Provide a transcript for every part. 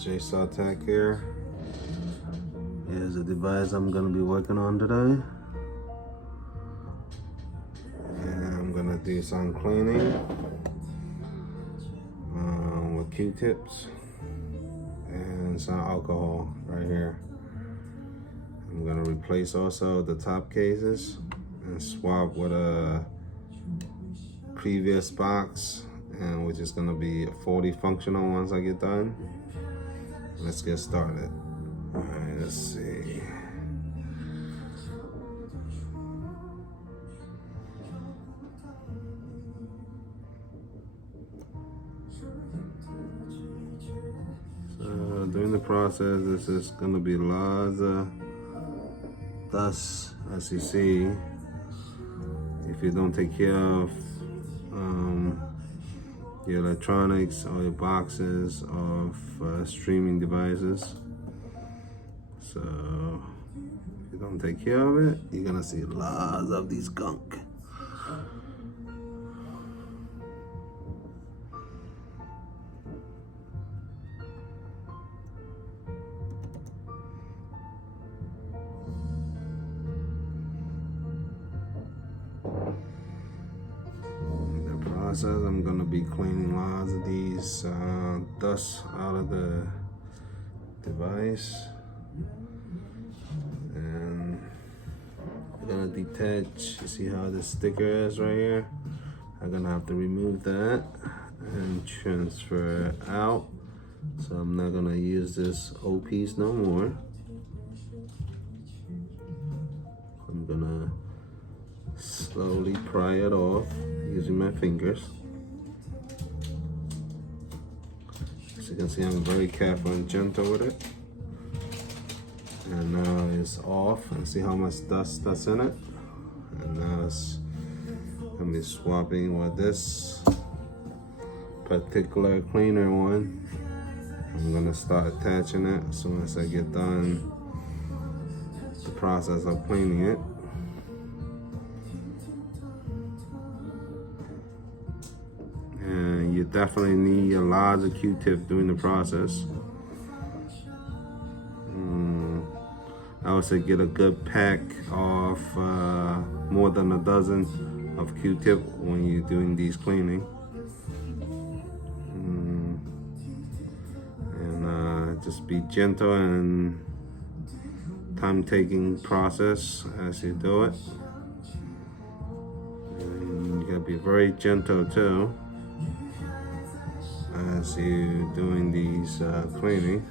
JSAW Tech here. Here's the device I'm gonna be working on today. And I'm gonna do some cleaning with Q-tips and some alcohol right here. I'm gonna replace also the top cases and swap with a previous box, and which is gonna be fully functional once I get done. Let's get started. All right, let's see. So during the process, this is gonna be lots of dust, as you see. If you don't take care of your electronics or your boxes of streaming devices. So if you don't take care of it, you're gonna see lots of these gunk. I'm gonna be cleaning lots of these dust out of the device, and I'm gonna detach. You see how the sticker is right here? I'm gonna have to remove that and transfer it out. So I'm not gonna use this old piece no more. I'm gonna slowly pry it off using my fingers. As you can see, I'm very careful and gentle with it. And now it's off, and see how much dust that's in it. And now it's gonna be swapping with this particular cleaner one. I'm gonna start attaching it as soon as I get done the process of cleaning it. And you definitely need a lot of Q-tip during the process. I would say get a good pack of more than a dozen of Q-tip when you're doing these cleaning. And just be gentle and time-taking process as you do it. And you gotta be very gentle too as you doing these cleaning.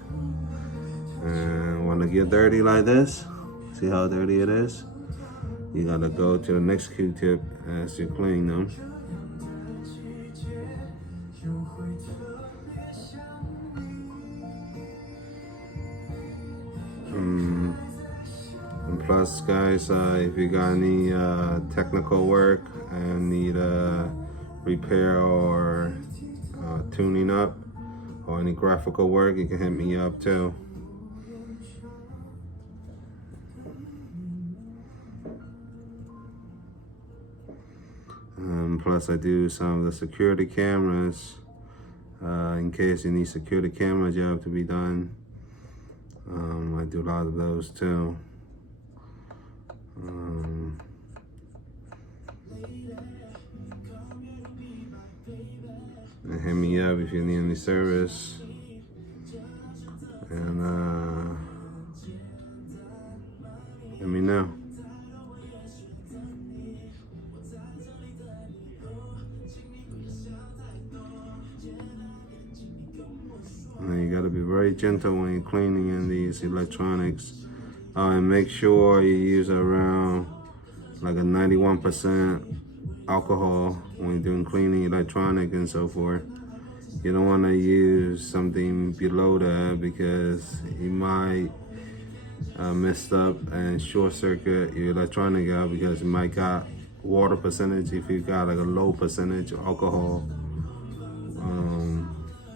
And when they get dirty like this, see how dirty it is? You gotta go to the next Q-tip as you clean them. And plus, guys, if you got any technical work and need repair or tuning up or any graphical work, you can hit me up too. Plus I do some of the security cameras in case you need security camera job to be done. I do a lot of those too. And hit me up if you need any service. And let me know. And you gotta be very gentle when you're cleaning in these electronics. And make sure you use around like a 91% alcohol when you're doing cleaning electronic and so forth. You don't want to use something below that because you might mess up and short circuit your electronic out because you might got water percentage if you got like a low percentage of alcohol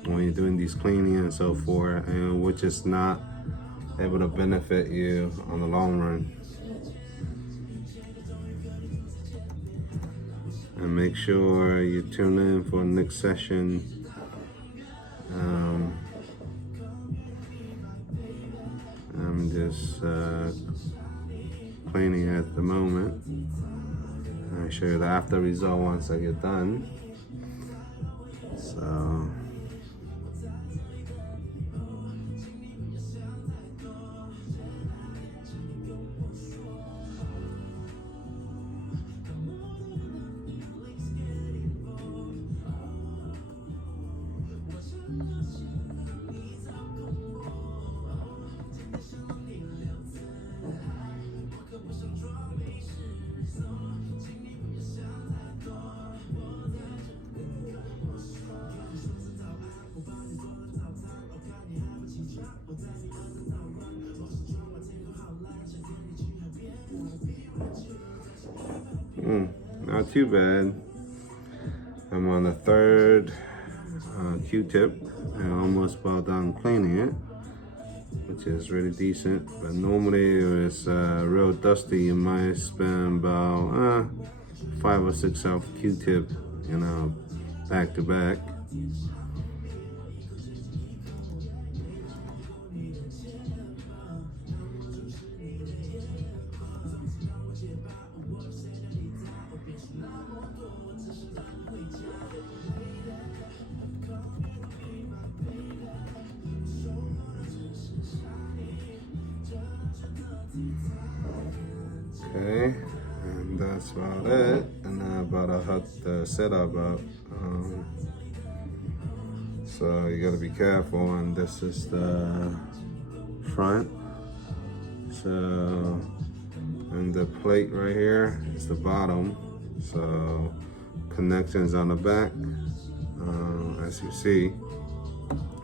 when you're doing these cleaning and so forth, and which is not able to benefit you on the long run. And make sure you tune in for the next session I'm just cleaning at the moment. I'll show you the after result once I get done. So not too bad. I'm on the third Q-tip and almost about done cleaning it, which is really decent. But normally if it's real dusty, you might spend about 5 or 6 off Q-tip, you know, back to back. Okay, and that's about it. And now about to hook the setup up. So you gotta be careful, and this is the front. So, and the plate right here is the bottom. So connections on the back, as you see.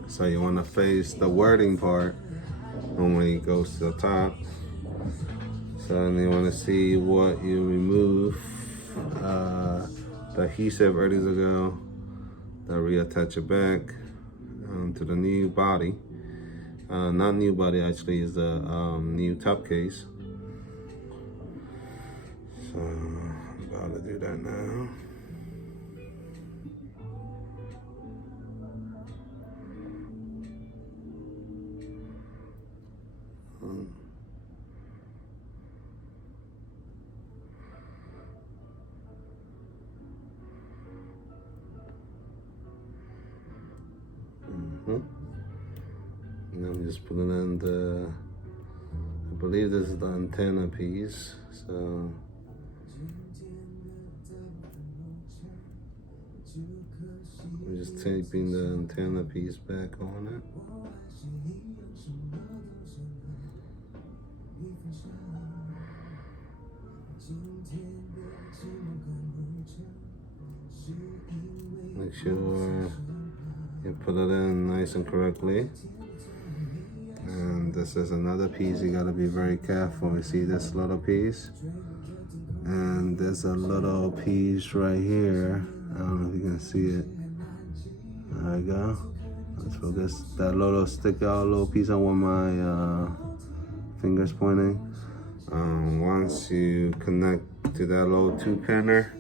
So you wanna face the wording part normally it goes to the top. So then you want to see what you remove the adhesive ready to go. Then reattach it back to the new body. Not new body, actually, is the new top case. So I'm about to do that now. And I'm just putting in the, I believe this is the antenna piece. So I'm just taping the antenna piece back on it. Make sure you put it in nice and correctly. And this is another piece you gotta be very careful. You see this little piece? And there's a little piece right here. I don't know if you can see it. There we go. Let's focus. That little stick out little piece I want my fingers pointing. Once you connect to that little 2-pinner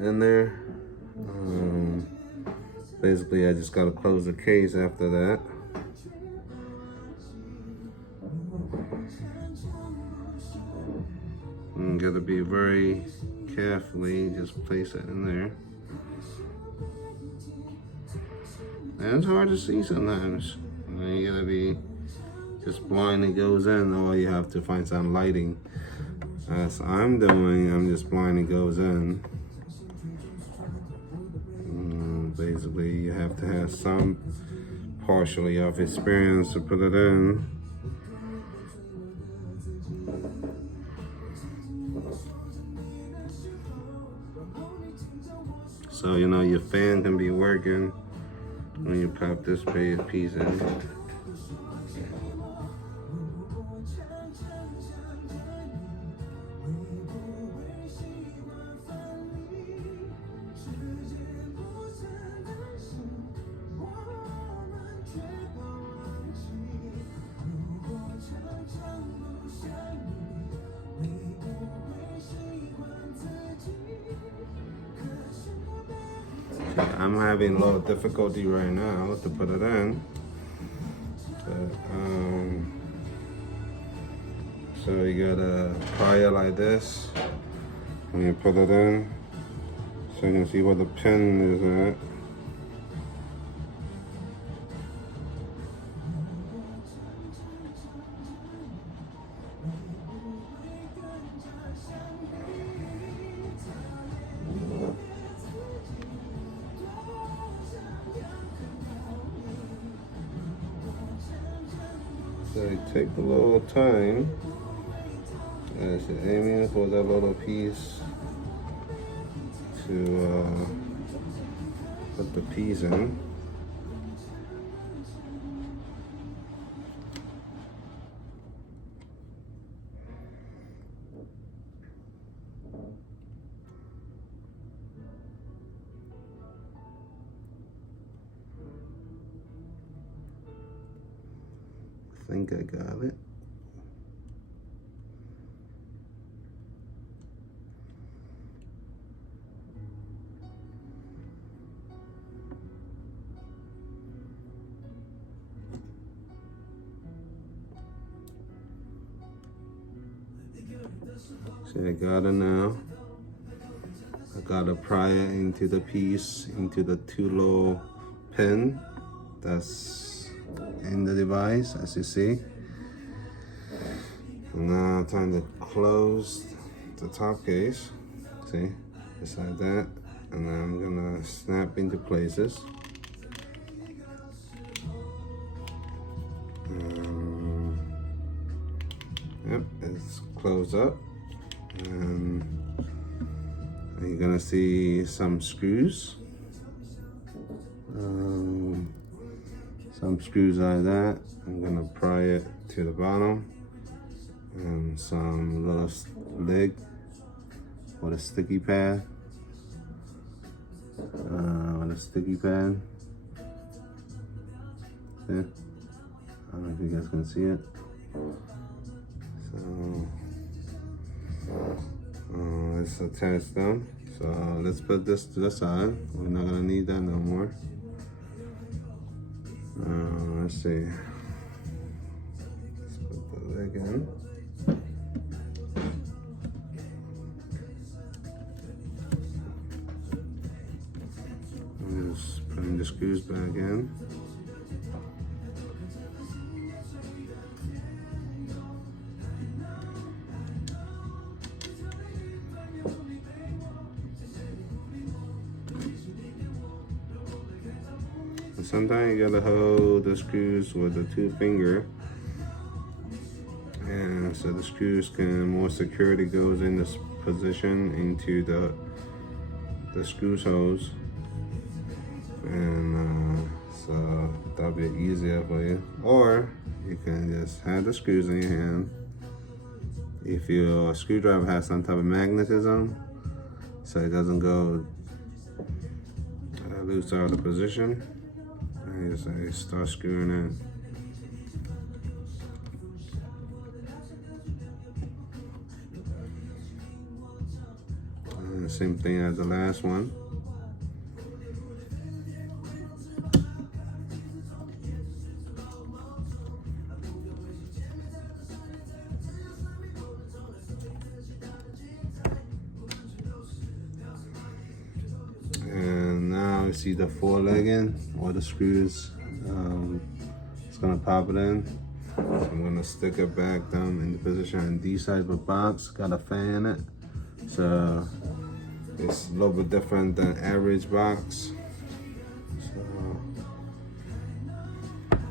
in there, basically I just gotta close the case after that. And gotta be very carefully, just place it in there. And it's hard to see sometimes. You gotta be just blind, it goes in, or you have to find some lighting. As I'm doing, I'm just blind, it goes in. Basically, you have to have some partially of experience to put it in. So, you know, your fan can be working when you pop this piece in. I'm having a little difficulty right now to put it in, but So you gotta pry it like this when you put it in, so you can see where the pin is at. So you take a little time as you're aiming for that little piece to put the piece in. I think I got it. See, I got it now. I gotta pry it into the piece, into the two little pin that's in the device, as you see. And now time to close the top case. See, just like that. And then I'm gonna snap into places. Yep, it's closed up. And you're gonna see some screws. Some screws like that. I'm gonna pry it to the bottom. And some little leg with a sticky pad. With a sticky pad. See? I don't know if you guys can see it. So let's attach them. So let's put this to the side. We're not gonna need that no more. Let's see. Let's put the leg in. Just putting the screws back in. Sometimes you gotta hold the screws with the two finger, and so the screws can more security goes in this position into the screw holes, and so that'll be easier for you. Or you can just have the screws in your hand. If your screwdriver has some type of magnetism, so it doesn't go loose out of the position. And just start screwing in. And the same thing as the last one. And now you see the four-legged or the screws. It's gonna pop it in. So I'm gonna stick it back down in the position. And these type of box got a fan in it, so it's a little bit different than average box. So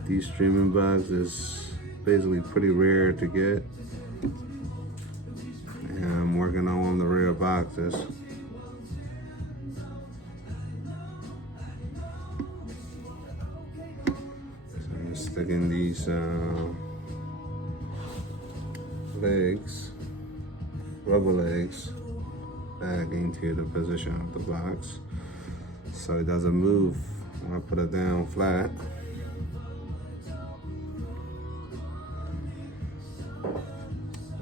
these streaming bugs is basically pretty rare to get, and I'm working on one of the rare boxes. Sticking these legs, rubber legs, back into the position of the box so it doesn't move when I put it down flat.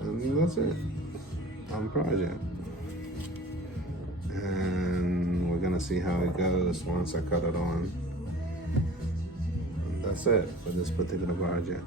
And that's it on project. And we're gonna see how it goes once I cut it on. That's it for this particular project.